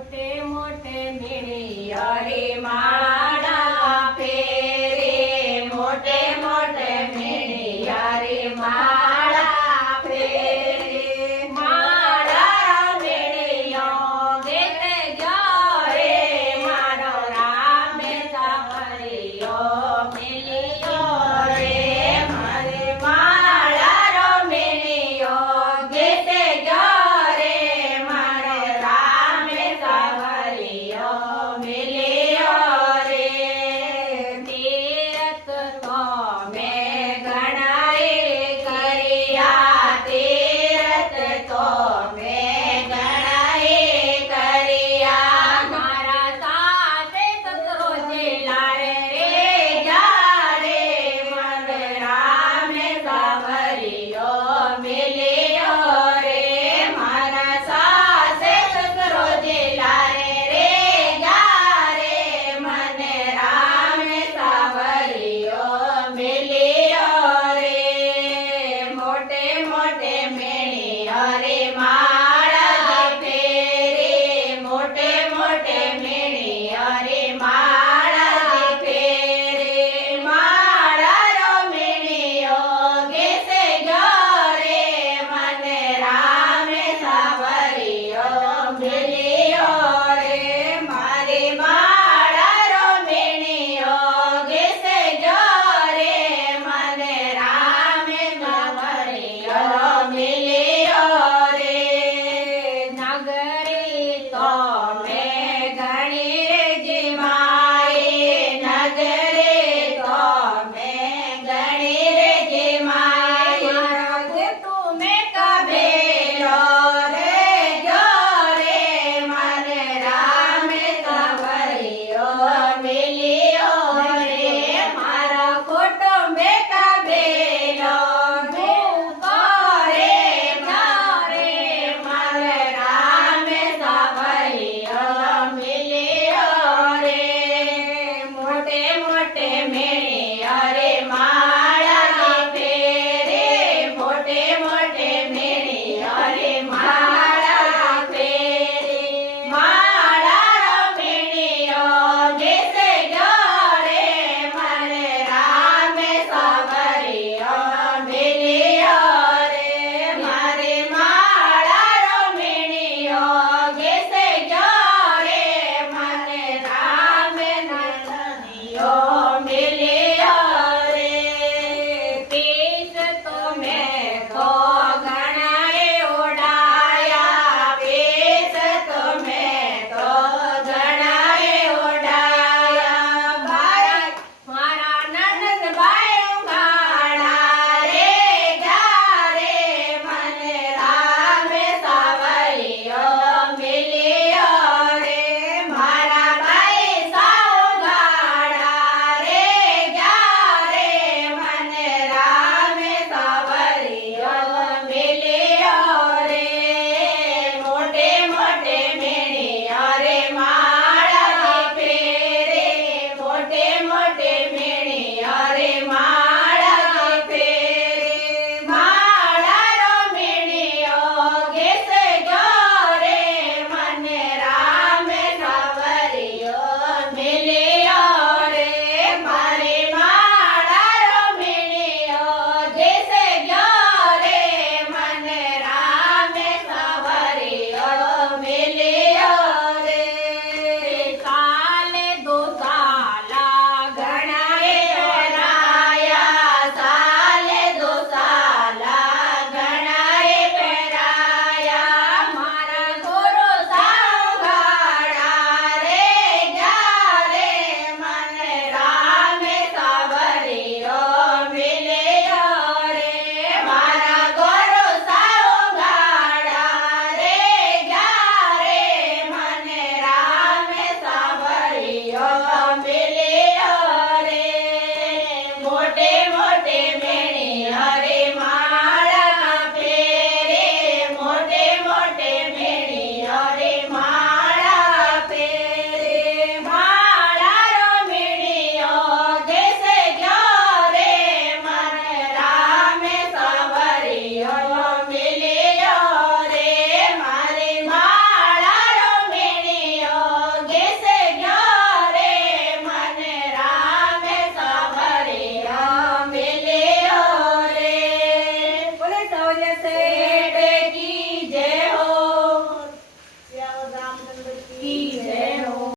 मोटे मोटे मेणिया रे माळा फेरे मोटे मोटे मेणिया रे माळा फेरे माळा मेणिया घेते गयो रे मारो रामे सावरियो मिलियो रे मारे माळा रो मेणियो घेते गयो रे मारो रामे सावरियो मिलियो रे तीरथ तो मैं गणाए करिया तीरथ तो मैं गणाए करिया मारा साथे सतरो जिला रे जा रे मन रामे सावरियो मिलियो रे मारा साथे सतरो जिला रे जा रे मन रामे सावरियो मिलियो रे मोटे मोटे मेणिया रे माळा फेरे मोटे मोटे मेणिया रे माळा फेरे माळा रो मेणियो घेसे गयो रे मन रामे सावरियो मिलियो रे मारे माळा रो मेणियो घेसे गयो रे मन रामे सावरियो मिलियो रे नगरी तो